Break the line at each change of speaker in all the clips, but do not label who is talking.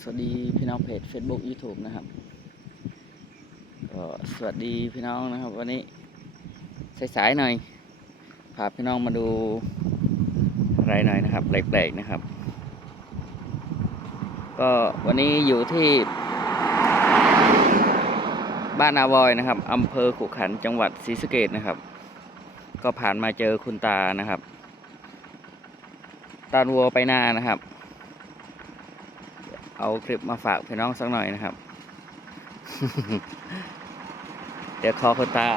สวัสดีพี่น้องเพจ Facebook YouTube นะครับก็สวัสดีพี่น้องนะครับ วันนี้สายๆหน่อยพาพี่น้องมาดูอะไรหน่อยนะครับแปลกๆนะครับ ก็วันนี้อยู่ที่ บ้านอาวอยนะครับอำเภอขุขันจังหวัดศรีสะเกดนะครับ ก็ผ่านมาเจอคุณตานะครับ ตานวัวไปหน้านะครับ เอาคลิปมาฝากพี่น้องสักหน่อยนะครับ เดี๋ยวคอคุณตา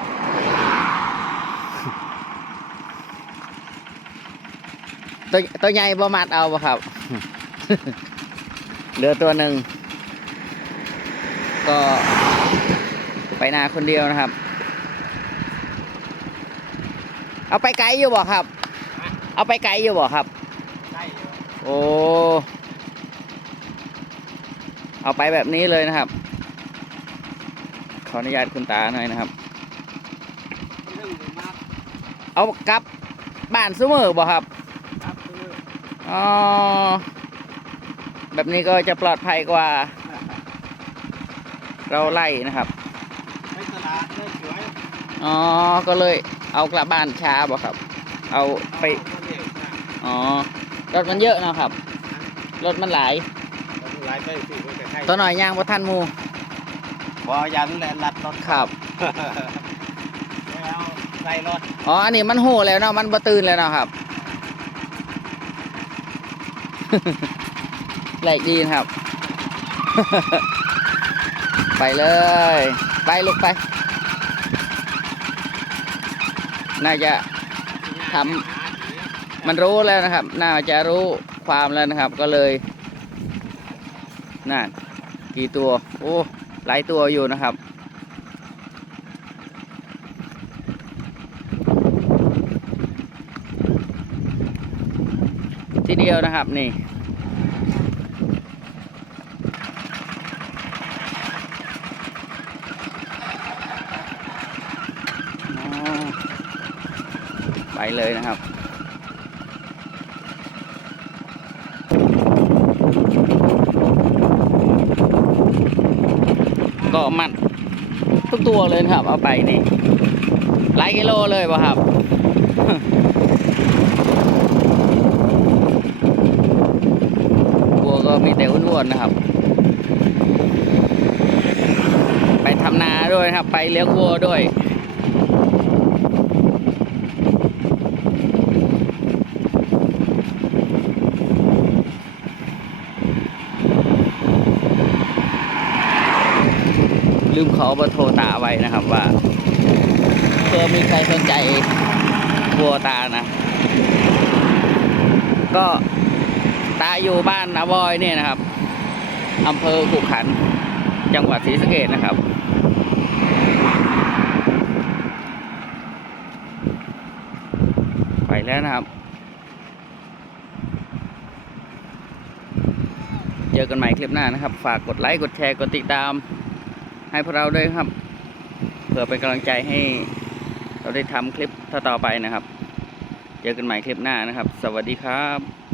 ตัวตัวใหญ่บ่มัดเอาบ่ครับ เหลือตัวหนึ่ง ก็ไปนาคนเดียวนะครับ เอาไปไกลอยู่บ่ครับ เอาไปไกลอยู่บ่ครับ
ได้อยู่
โอ้ เอาไปแบบนี้เลยนะครับ ขออนุญาตคุณตาหน่อยนะครับ
เรื่องมาก
เอากลับบ้านซูเมอร์บ่ครับ
ครับคือ
อ๋อแบบนี้ก็จะปลอดภัยกว่า เราไล่นะครับ
ไปตลาดได้สวย
อ๋อ ก็เลยเอากลับบ้านช้าบ่ครับ เอาไป
เอาเร็วนะ
อ๋อ รถมันเยอะเนาะครับ รถมันหลาย
เอา หลายไปสิไปใกล้ๆ
ตัวหน่อยย่างบ่ทันหมู
บ่ยันแหละลัดรถ
ครับ
แล้วใส่รถ
อ๋อ อันนี้มันโหแล้วเนาะ มันบ่ตื่นแล้วเนาะครับแปลกดีนะครับ ไปเลย ไปลูกไป น่าจะทมันรู้แล้วนะครับ น่าจะรู้ความแล้วนะครับ ก็เลย นั่นกี่ตัว โอ้ หลายตัวอยู่นะครับ ทีเดียวนะครับนี่ไปเลยนะครับ มัดทุกตัวเลยครับ เอาไปนี่หลายกิโลเลยป่ะครับวัวก็มีแต่อ้วนๆนะครับ ไปทำนาด้วยครับ ไปเลี้ยงวัวด้วย ลืมขอเบอร์โทรตาไว้นะครับว่าเพื่อมีใครสนใจวัวตานะ ก็ตาอยู่บ้านนาบอยเนี่ยนะครับอำเภอขุขัน จังหวัดศรีสะเกดนะครับไปแล้วนะครับ เจอกันใหม่คลิปหน้านะครับ ฝากกดไลค์ กดแชร์ กดติดตาม ให้พวกเราด้วยครับ เพื่อเป็นกำลังใจให้เราได้ทำคลิปต่อๆไปนะครับ เจอกันใหม่คลิปหน้านะครับ สวัสดีครับ